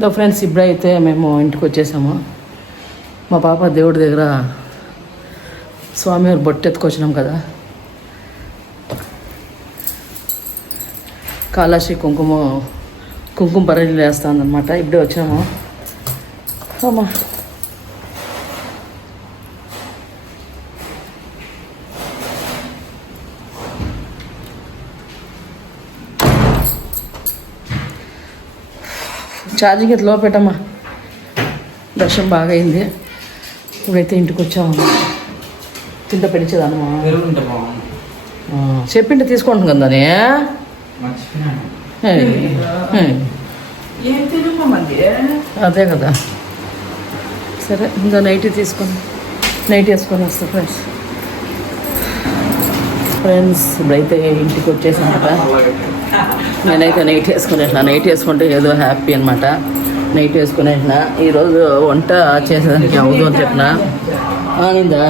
దో friends, ఇప్పుడైతే మేము ఇంటికి వచ్చేసాము. మా పాప దేవుడి దగ్గర స్వామివారి బొట్టు ఎత్తుకొచ్చినాం కదా, కాళాశ్రీ కుంకుమ పరేడ్ వేస్తుందన్నమాట. ఇప్పుడే వచ్చాము. అమ్మా ఛార్జింగ్ అయితే లో పెట్టమ్మా. దర్శనం బాగా అయింది. ఇప్పుడైతే ఇంటికి వచ్చాము. తింట పెంచేదమ్మా చెప్పింటే తీసుకుంటాం కదా. అదే కదా. సరే, ఇంకా నైట్ వేసుకొని వస్తా ఫ్రెండ్స్. ఇప్పుడైతే ఇంటికి వచ్చేసాను కదా. నేనైతే నైట్ వేసుకుంటే ఏదో హ్యాపీ అనమాట. నైట్ వేసుకునేసిన. ఈరోజు వంట చేసేదానికి అవదు అని చెప్పిన. అనిందా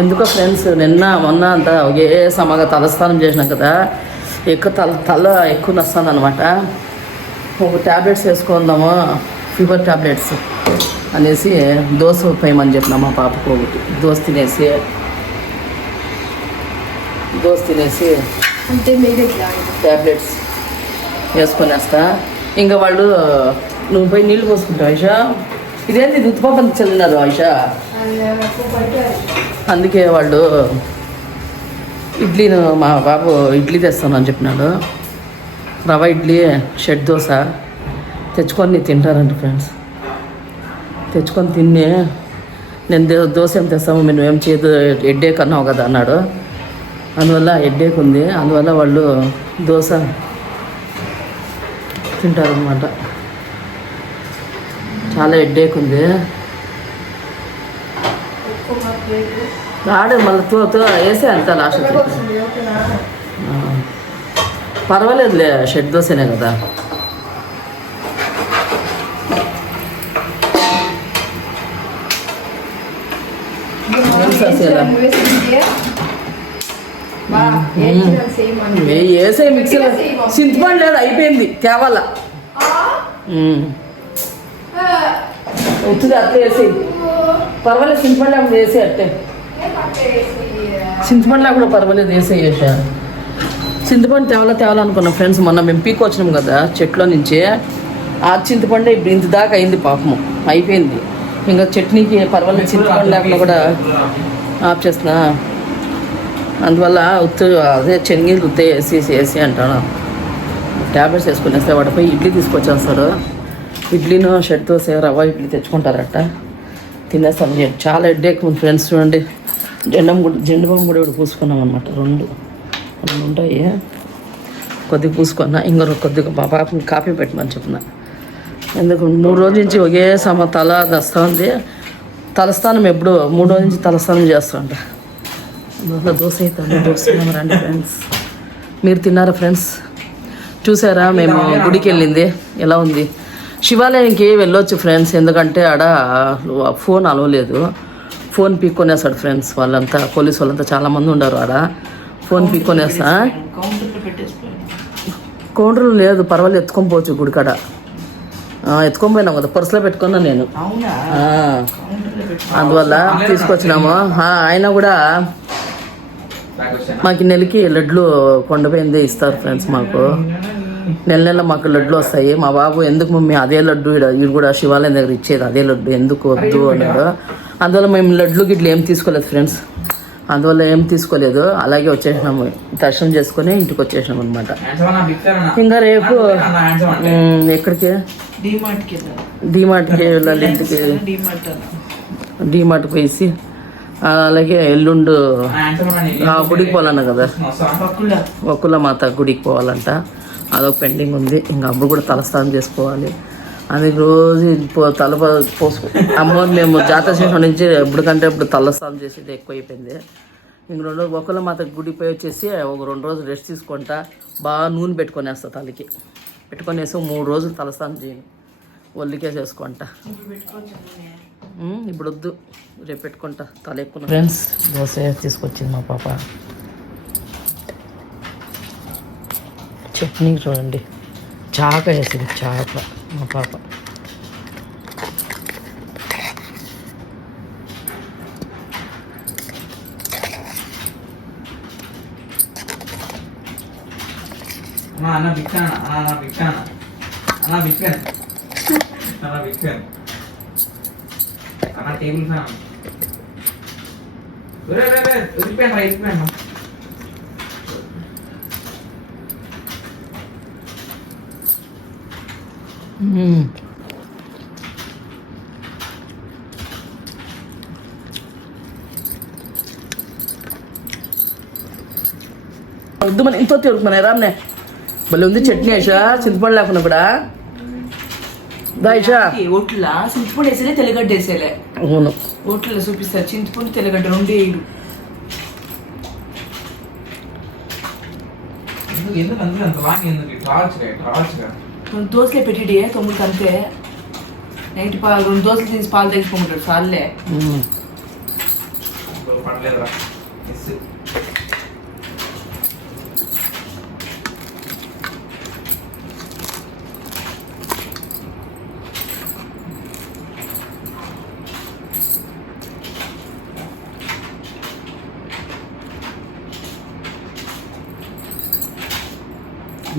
ఎందుకో ఫ్రెండ్స్, మొన్న అంతా ఒకే సమగా తలస్నానం చేసినాం కదా, తల ఎక్కువ నస్తాను అనమాట. ఒక ట్యాబ్లెట్స్ వేసుకుందాము, ఫీవర్ ట్యాబ్లెట్స్ అనేసి దోశ పోయమని చెప్పినా మా పాపకు. ఒకటి దోశ తినేసి ట్యాబ్లెట్స్ వేసుకొనేస్తా. ఇంకా వాళ్ళు నువ్వు పోయి నీళ్ళు పోసుకుంటావు ఆయిషా. ఇదేంటి ఉత్తిపప్పు అంత చల్లినారు ఆయిషా. అందుకే వాళ్ళు ఇడ్లీను మా బాబు ఇడ్లీ తెస్తాను అని చెప్పినాడు. రవ ఇడ్లీ, షెడ్ దోశ తెచ్చుకొని తింటారంట ఫ్రెండ్స్. తెచ్చుకొని తిని నేను దోశ ఏం తెస్తాము, మేము ఏం చేయదు, హెడ్ఏక్ అన్నావు కదా అన్నాడు. అందువల్ల హెడ్ఏక్ ఉంది, అందువల్ల వాళ్ళు దోశ తింటారనమాట. చాలా హెడ్ఏక్ ఉంది. ఆడు మళ్ళీ వేసే అంత లాస్ట్ పర్వాలేదులే, షెడ్ దోశనే కదా. వేసే మిక్సీలో చింతపండు లేదు, అయిపోయింది తేవాల. ఉత్తుది అట్లా వేసి పర్వాలేదు. చింతపండు అప్పుడు వేసి అట్టే చింతపండులా కూడా పర్వాలేదు, వేసా. చింతపండు తేవాలనుకున్నాం ఫ్రెండ్స్. మొన్న మేము పీకొచ్చినాం కదా చెట్లో నుంచి. ఆ చింతపండు ఇప్పుడు ఇంత దాకా అయింది పాపము, అయిపోయింది. ఇంకా చట్నీకి పర్వాలేదు, చింతపండు లేకుండా కూడా ఆఫ్ చేస్తున్నా. అందువల్ల అదే శనగలు వేసి అంటాను. ట్యాబ్లెట్స్ వేసుకునేస్తే వాటిపై ఇడ్లీ తీసుకొచ్చేస్తారు. ఇడ్లీను షెడ్ దోశ, రవ్వ ఇడ్లీ తెచ్చుకుంటారట. తినేస్తాం. చాలా హెడ్ఏక్ ఉంది ఫ్రెండ్స్. చూడండి, జెండు బాంబు కూడా ఇప్పుడు పూసుకున్నాం అనమాట. రెండు ఉంటాయి. కొద్దిగా పూసుకున్నా. ఇంకా కొద్దిగా మా పాపని కాపీ పెట్టమని చెప్పిన. ఎందుకు 3 రోజుల నుంచి ఒకే తల దస్తా ఉంది. తలస్నానం ఎప్పుడు 3 రోజుల నుంచి తలస్నానం చేస్తుంట. దోశ అవుతుంది. దోస్తున్నాం రండి ఫ్రెండ్స్. మీరు తిన్నారా ఫ్రెండ్స్? చూసారా మేము గుడికి వెళ్ళింది ఎలా ఉంది? శివాలయానికి వెళ్ళొచ్చు ఫ్రెండ్స్, ఎందుకంటే ఆడ ఫోన్ అలవలేదు. ఫోన్ పీక్కొనేస్తాడు ఫ్రెండ్స్. వాళ్ళంతా పోలీసు వాళ్ళంతా చాలామంది ఉన్నారు ఆడ. ఫోన్ పీక్కొనేస్తా. కౌంటర్లు లేదు, పర్వాలేదు, ఎత్తుకొని పోవచ్చు గుడికాడ. ఎత్తుకొని పోయినాం కదా, పర్సులో పెట్టుకున్నా నేను. అందువల్ల తీసుకొచ్చినాము. అయినా కూడా మాకు నెలకి లడ్లు కొండపోయిందే ఇస్తారు ఫ్రెండ్స్. మాకు నెల మాకు లడ్లు వస్తాయి. మా బాబు ఎందుకు మమ్మీ అదే లడ్డు వీడు కూడా శివాలయం దగ్గర ఇచ్చేది అదే లడ్డు, ఎందుకు వద్దు అన్నాడు. అందువల్ల మేము లడ్లు గిడ్లు ఏం తీసుకోలేదు ఫ్రెండ్స్. అలాగే వచ్చేసినాము. దర్శనం చేసుకుని ఇంటికి వచ్చేసినాం అనమాట. ఇంకా రేపు ఎక్కడికి? డీమార్ట్కి వెళ్ళాలి. ఇంటికి డీమార్ట్కి పోయేసి అలాగే ఎల్లుండు గుడికి పోవాలన్నా కదా, వకుల మాత గుడికి పోవాలంట. అదొక పెండింగ్ ఉంది. ఇంకా అప్పుడు కూడా తలస్నానం చేసుకోవాలి. అది రోజు పోసుకో అమ్మోరు. మేము జాతర చేసిన నుంచి ఎప్పటికంటే ఇప్పుడు తలస్నానం చేసేది ఎక్కువ అయిపోయింది. ఇంక 2 రోజులు వకుల మాత గుడికి పోయి వచ్చేసి ఒక 2 రోజులు రెస్ట్ తీసుకుంటా. బాగా నూనె పెట్టుకొనేస్తా తలకి. పెట్టుకొనేసి 3 రోజులు తలస్నానం చేయను, ఒళ్ళికే చేసుకుంటా. ఇప్పుడు వద్దు, రేపు పెట్టుకుంటా తల ఎక్కువ. ఫ్రెండ్స్, దోశ తీసుకొచ్చింది మా పాప. చట్నీ చూడండి. చాక వేసింది, చాక మా పాప. అన్న బిక్కాను అన్న బిక్కాను అన్న బిక్కాను అన్న బిక్కాను అన్న టేబుల్ ఫ్యాన్ వెళ్ళిపోయాను వెళ్ళిపోయాను. వద్దు మన ఇంత మన రామ్నే భలే ఉంది చట్నీ ఐషా, చింతపండు లేకుండా కూడా దాయిషా ఓట్ల చింతపండు వేసేలే తెల్లగడ్డ వేసేలే. అవును ఓట్లలో చూపిస్తారు చింతపండు తెల్లగడ్డ రెండు వేయడు. ఎందుకు అందులో అంత లాంగ్ ఎందుకు రావచ్చుగా రెండు దోశలే పెట్టిడే తొమ్మిది అంతే. నైట్ పాలు 2 దోశలు తీసి పాలు తెచ్చుకుంటాడు సార్లే. పడలేదురా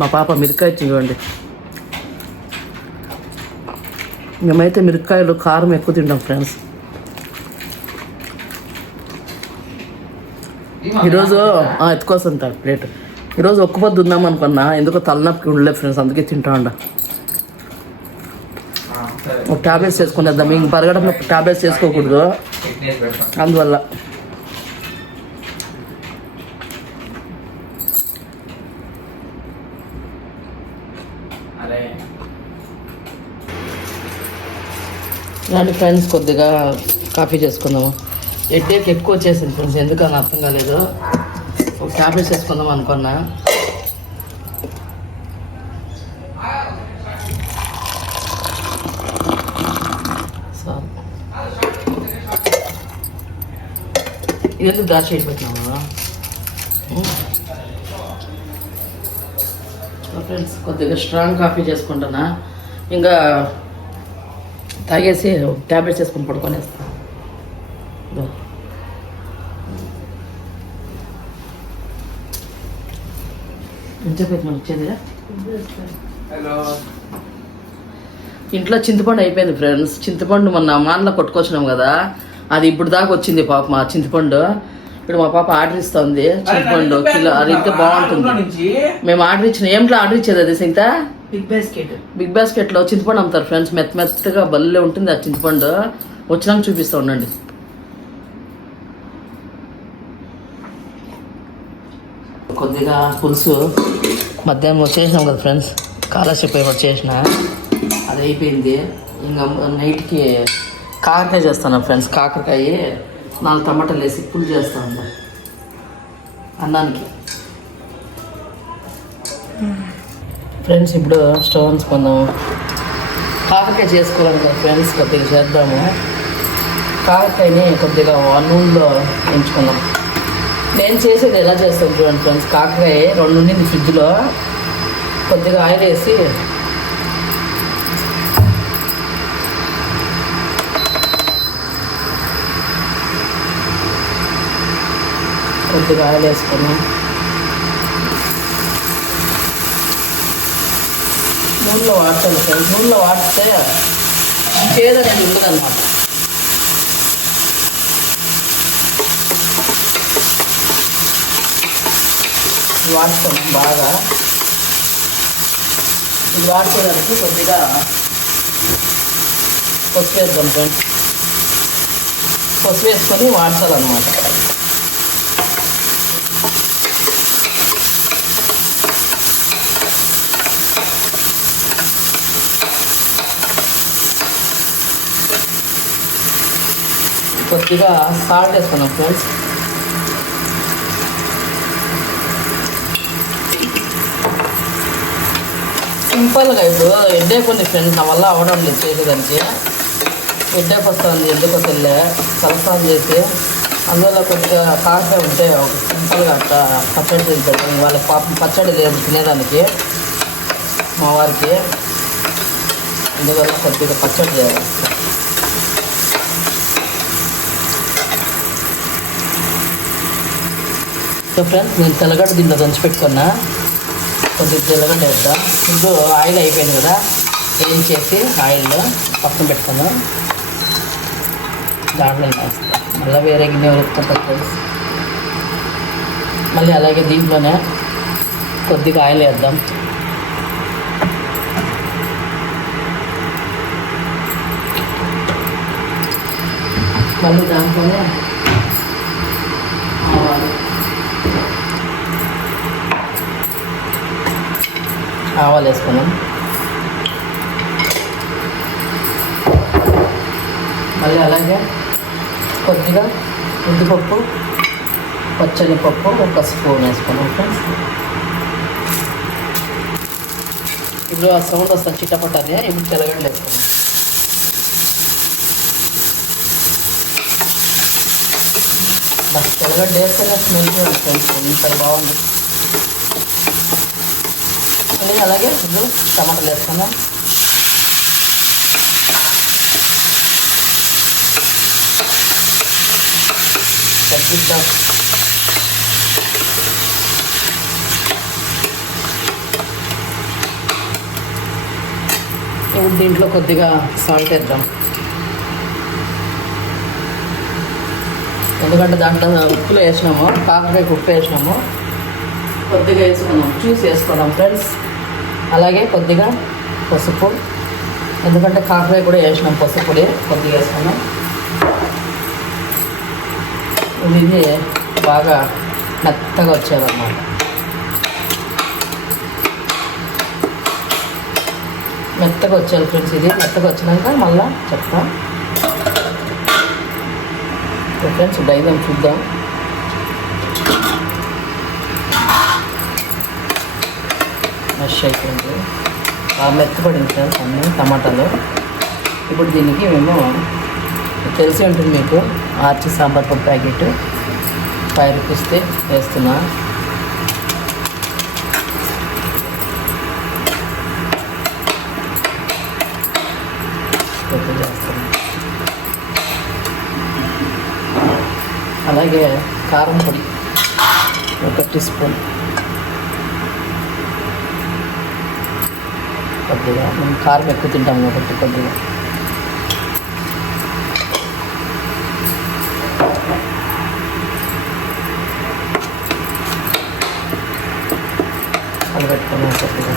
మా పాప మిరకాయ చూడండి. మేమైతే మిరకాయలు కారం ఎక్కువ తింటాం ఫ్రెండ్స్. ఈరోజు ఎత్తుకోస్తుంటారు ప్లేట్. ఈరోజు ఒక్క పొద్దు ఉందాం అనుకున్నా, ఎందుకో తలనొప్పికి ఉండలేదు ఫ్రెండ్స్, అందుకే తింటా ఉండ. ఒక ట్యాబ్లెట్స్ వేసుకునేద్దాం, ఇంక పరగడం ట్యాబ్లెట్స్ వేసుకోకూడదు అందువల్ల. ఇలాంటి ఫ్రెండ్స్ కొద్దిగా కాఫీ చేసుకుందాము. హెడ్ఏక్ ఎక్కువ వచ్చేసింది ఫ్రెండ్స్, ఎందుకని అర్థం కాలేదు. ఒక ట్యాబ్లెట్స్ వేసుకుందాం అనుకున్నా. ఎందుకు దాచి పెట్టినామా ఫ్రెండ్స్? కొద్దిగా స్ట్రాంగ్ కాఫీ చేసుకుంటున్నా, ఇంకా తాగేసి ట్యాబ్లెట్స్ వేసుకొని పడుకొనేస్తాను. ఎంతసేపు మనం వచ్చేది? ఇంట్లో చింతపండు అయిపోయింది ఫ్రెండ్స్. చింతపండు మొన్న మాన్లో కొట్టుకొచ్చినాం కదా, అది ఇప్పుడు దాకా వచ్చింది పాప మా చింతపండు. ఇప్పుడు మా పాప ఆర్డర్ ఇస్తుంది చింతపండు కిలో. అది ఇంకా బాగుంటుంది. మేము ఆర్డర్ ఇచ్చిన ఏమిట్లో ఆర్డర్ ఇచ్చేది అది సింత బిగ్ బాస్కెట్లో చింతపండు అమ్ముతారు ఫ్రెండ్స్. మెత్తగా భలే ఉంటుంది ఆ చింతపండు. వచ్చినాక చూపిస్తూ ఉండండి. కొద్దిగా పులుసు మధ్యాహ్నం చేసినాం కదా ఫ్రెండ్స్, కాలర్షిప్ పేపర్ చేసిన, అది అయిపోయింది. ఇంకా నైట్కి కాకరకాయ చేస్తాను ఫ్రెండ్స్. కాకరకాయ 4 టమాటాలు వేసి పులుసు చేస్తాను అన్నానికి. ఫ్రెండ్స్ ఇప్పుడు స్టవ్ అంచుకుందాము. కాకరకాయ చేసుకోవాలి కదా ఫ్రెండ్స్, కొద్దిగా చేద్దాము. కాకరకాయని కొద్దిగా నూనెలో ఎంచుకుందాం. నేను చేసేది ఎలా చేస్తాను చూడండి ఫ్రెండ్స్. కాకరకాయ 2 ఉండింది ఫ్రిడ్జ్లో, కొద్దిగా ఆయిల్ వేసి కొద్దిగా ఆయిల్ వేసుకొని నూనెలో వాడతాను ఫ్రెండ్స్. నూనెలో వాడితే చేదనేది ఉండదన్నమాట. వాడుతాను బాగా. ఇది వాడుకోవడానికి కొద్దిగా పసుపు వేద్దాం ఫ్రెండ్స్. పసుపు వేసుకొని వాడతాలన్నమాట. కొద్దిగా సాల్ట్ వేసుకున్నాం ఫ్రెండ్స్. సింపుల్గా ఇప్పుడు హెడ్ఏక్ ఉంది ఫ్రెండ్స్, నా వల్ల అవ్వడం లేదు చేసేదానికి. హెడ్ఏక్ వస్తుంది, ఎందుకు వస్తుందిలే తలస్నానం చేసి. అందువల్ల కొద్దిగా కాఫీ ఉంటే ఒక సింపుల్గా అట్లా పచ్చడి తింటారు. వాళ్ళ పాపం పచ్చడి లేదు తినేదానికి. మా వారికి, అందువల్ల కొద్దిగా పచ్చడి చేయాలి. సో ఫ్రెండ్స్, నేను తెల్లగడ్డ దీంట్లో దంచి పెట్టుకున్నా. కొద్దిగా తెల్లగడ్డ వేద్దాం. ఇప్పుడు ఆయిల్ అయిపోయింది కదా, ఏం చేసి ఆయిల్లో పక్కన పెట్టుకున్నాం. దాంట్లో వేస్తాం. మళ్ళీ వేరే గిన్నె వరుకుంటాం ఫ్రెండ్స్. మళ్ళీ అలాగే దీంట్లోనే కొద్దిగా ఆయిల్ వేద్దాం. మళ్ళీ దాంట్లోనే ఆవాలు వేసుకున్నాం. మళ్ళీ అలాగే కొద్దిగా ఉద్దిపప్పు, పచ్చని పప్పు ఒక స్పూన్ వేసుకున్నాం ఫ్రెండ్స్. ఇప్పుడు ఆ సౌండ్ వస్తాను చిట్టపట్టని. ఇప్పుడు తెల్లగడ్డలు వేసుకున్నాం. బస్ తెల్లగడ్డ వేస్తేనే స్మెల్ ఫ్రెండ్స్, ఇంత బాగుంది. మళ్ళీ అలాగే ఇప్పుడు టమాటాలు వేసుకున్నాం. తగ్గిద్దాం. ఇప్పుడు దీంట్లో కొద్దిగా సాల్ట్ వేద్దాం. ఎందుకంటే దాంట్లో ఉప్పులు వేసినాము, కాకరకాయ ఉప్పు వేసినాము. కొద్దిగా వేసుకున్నాం, చూసి వేసుకున్నాం ఫ్రెండ్స్. అలాగే కొద్దిగా పసుపు, ఎందుకంటే కాకరకాయ కూడా వేసినాం. పసుపు పొడి కొద్దిగా వేసుకున్నాం. ఇది బాగా మెత్తగా వచ్చేదన్నమాట. మెత్తగా వచ్చేది ఫ్రెండ్స్. ఇది మెత్తగా వచ్చినాక మళ్ళీ చెప్తాం ఫ్రెండ్స్. డైదాం చూద్దాం. మష్ అయిపోయింది, బాగా మెత్తపడింది ఫ్రెండ్స్ అన్నీ టమాటాలు. ఇప్పుడు దీనికి మేము తెలిసి ఉంటుంది మీకు, ఆర్చి సాంబార్ పప్పు ప్యాకెట్ 5 రూపీస్కి వేస్తున్నా. చేస్తున్నా. అలాగే కారం పొడి 1 టీ స్పూన్. కొద్దిగా మేము కారం ఎక్కువ తింటాము కాబట్టి కొద్దిగా. అది పెట్టుకున్నాం కొద్దిగా.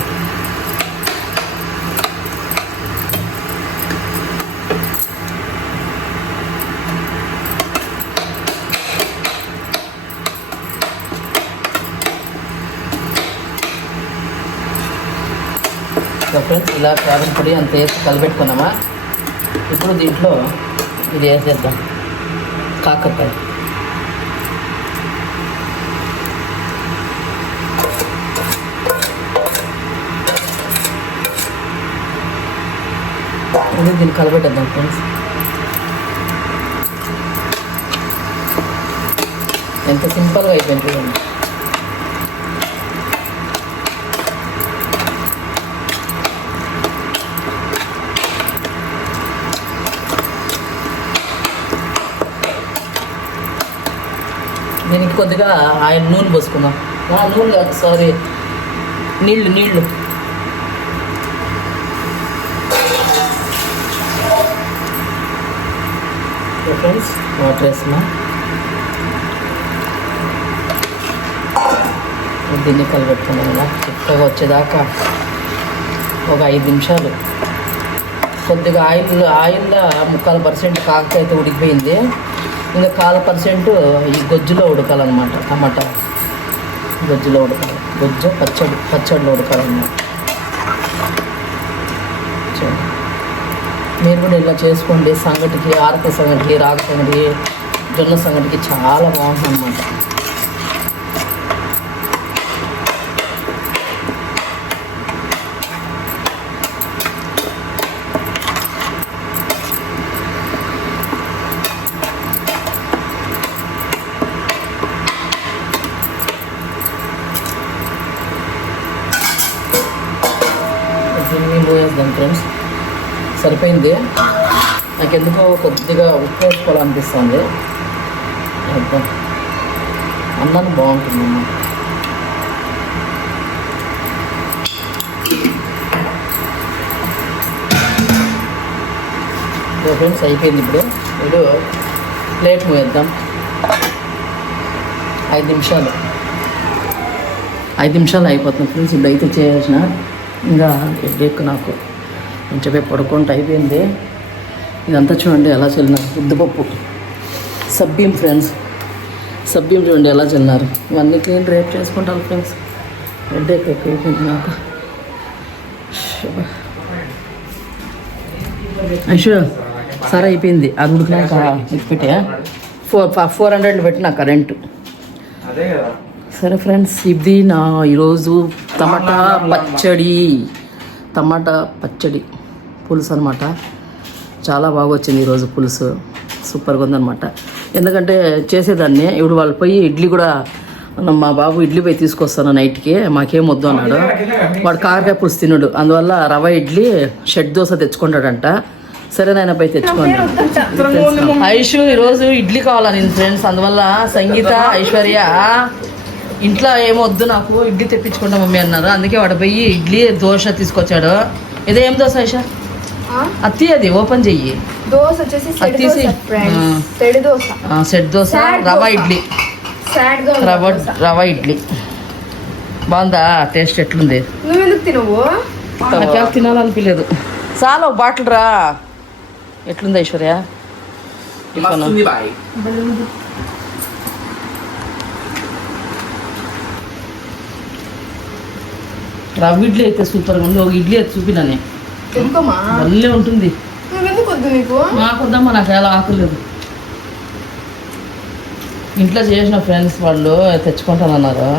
ఫ్రెండ్స్, ఇలా కారం పొడి అంత వేసి కలిపెట్టుకున్నామా. ఇప్పుడు దీంట్లో ఇది వేసేద్దాం, కాకరకాయ. ఇది దీన్ని కలిపెట్టేద్దాం ఫ్రెండ్స్. ఎంత సింపుల్గా అయిపోయింది చూడండి. దీనికి కొద్దిగా ఆయిల్, నూనె పోసుకుందాం. నూనె కాదు, సారీ, నీళ్ళు. ఫ్రెండ్స్, వాటర్ వేస్తున్నా. దీన్ని కలిపెట్టుకున్నాం కదా, చిక్కగా వచ్చేదాకా ఒక 5 నిమిషాలు. కొద్దిగా ఆయిల్లో 3/4% కాకరకాయ అయితే ఉడికిపోయింది. ఇంకా 1/4% ఈ గొజ్జులో ఉడకాలన్నమాట. టమాటా గొజ్జులో ఉడకాలి. గొజ్జు పచ్చడిలో ఉడకాలన్నమాట. మీరు కూడా ఇలా చేసుకోండి. సంగటికి, ఆరక సంగటి, రాగి సంగటి, జొన్న సంగటికి చాలా బాగుంటుంది అన్నమాట. నీళ్ళు వేద్దాం ఫ్రెండ్స్. సరిపోయింది. నాకెందుకో కొద్దిగా ఉప్పు వేసుకోవాలనిపిస్తుంది. వేద్దాం. అన్నం బాగుంటుంది. ఫ్రెండ్స్ అయిపోయింది. ఇప్పుడు ప్లేట్ వేద్దాం. 5 నిమిషాలు అయిపోతుంది ఫ్రెండ్స్. ఇదైతే చేసిన ఇంకా ఎడ్డెక్కు నాకు కొంచెం పడుకుంటూ అయిపోయింది. ఇదంతా చూడండి ఎలా చల్లినారు. ఉద్దుపప్పు సబ్బీం ఫ్రెండ్స్. సబ్బీం చూడండి ఎలా చల్లినారు. ఇవన్నీ క్లీన్ రేపు చేసుకుంటాను ఫ్రెండ్స్. ఎడ్డెక్కు అయిపోయింది నాకు. ఐశ్వర్య సరే అయిపోయింది. అది ఉడికినాక ఇది పెట్టే 400 పెట్టినా కరెంటు. అదే కదా. సరే ఫ్రెండ్స్, ఇది నా ఈరోజు టమాటా పచ్చడి పులుసు అనమాట. చాలా బాగా వచ్చింది ఈరోజు పులుసు. సూపర్గా ఉందన్నమాట. ఎందుకంటే చేసేదాన్ని ఇప్పుడు వాళ్ళు పోయి ఇడ్లీ కూడా మా బాబు ఇడ్లీ పోయి తీసుకొస్తాను నైట్కి. మాకేం వద్దు అన్నాడు. వాడు కాకరకాయ పులుసు తినడు. అందువల్ల రవ ఇడ్లీ షెడ్ దోశ తెచ్చుకుంటాడంట. సరే నాయన పోయి తెచ్చుకోండి. ఐషు ఈరోజు ఇడ్లీ కావాలని ఫ్రెండ్స్. అందువల్ల సంగీత ఐశ్వర్య ఇంట్లో ఏమొద్దు నాకు ఇడ్లీ తెప్పించుకుంటా మమ్మీ అన్నారు. అందుకే వాడు పోయి ఇడ్లీ దోశ తీసుకొచ్చాడు. ఇదేం దోశ ఐషా? అత్తి అది ఓపెన్ చెయ్యి. దోశ వచ్చేసి సెట్ దోశ రవ ఇడ్లీ. రవ ఇడ్లీ బాగుందా? టేస్ట్ ఎట్లుంది? నువ్వెందుకు తినవు? నాకేం తినాలనిపించలేదు. చాలా ఒక బాటిల్ రా. ఎట్లుంది ఐశ్వర్య? మస్తుంది బాయ్. రవ్వ ఇడ్లీ అయితే సూపర్గా ఉంది. ఒక ఇడ్లీ అయితే చూపినానే తినుకోమా. మళ్ళీ ఉంటుంది. నువ్వెందుకు వద్దు? నీకు నాకు వద్దమ్మా, నాకు ఎలా ఆకలేదు. ఇంట్లో చేసిన ఫ్రెండ్స్ వాళ్ళు తెచ్చుకుంటానన్నారు.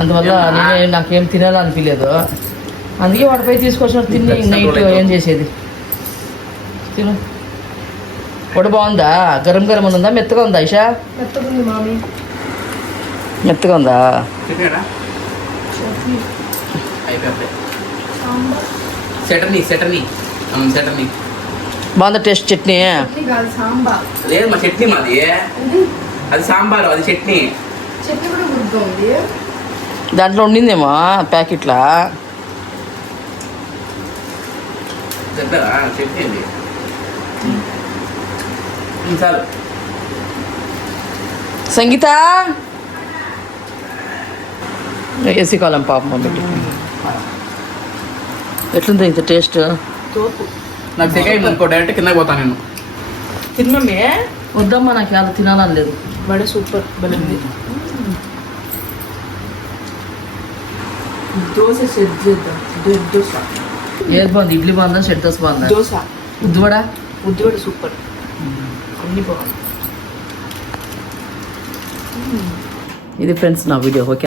అందువల్ల నేనే నాకేం తినాలనిపించలేదు. అందుకే వాడిపై తీసుకొచ్చినట్టు తిని నైట్ ఏం చేసేది. తిను. పొడి బాగుందా? గరం గరం ఉందా మెత్తగా ఉందా ఐషా? మెత్తగుంది మామి. మెత్తగా ఉందా? చట్నీ బాగుందా టేస్ట్? చట్నీ కాదు సాంబార్. లేదు మా చట్నీ మాది. అది సాంబారు, అది చట్నీ. చట్నీ కూడా గుర్తు ఉంది. దాంట్లో ఉండిందేమో ప్యాకెట్లా. చట్నీ అండి చాలు. సంగీత ఏసీ కాలం పాపం పెట్టి. ఎట్లుంది ఇంత టేస్ట్? నాకు సెకండ్ ఇంకో డైరెక్ట్ కింద పోతాను నేను. తిన్నమే వద్దమ్మా, నాకు ఎలా తినాలని లేదు. బడ సూపర్ బలింది. దోశ సెట్ చేద్దాం. దోశ ఏది బాగుంది? ఇడ్లీ బాగుందా? షెడ్ దోశ బాగుందా? దోశ. ఉద్దువడ సూపర్. అన్ని బాగుంది. ఇది ఫ్రెండ్స్ నా వీడియో. ఓకే.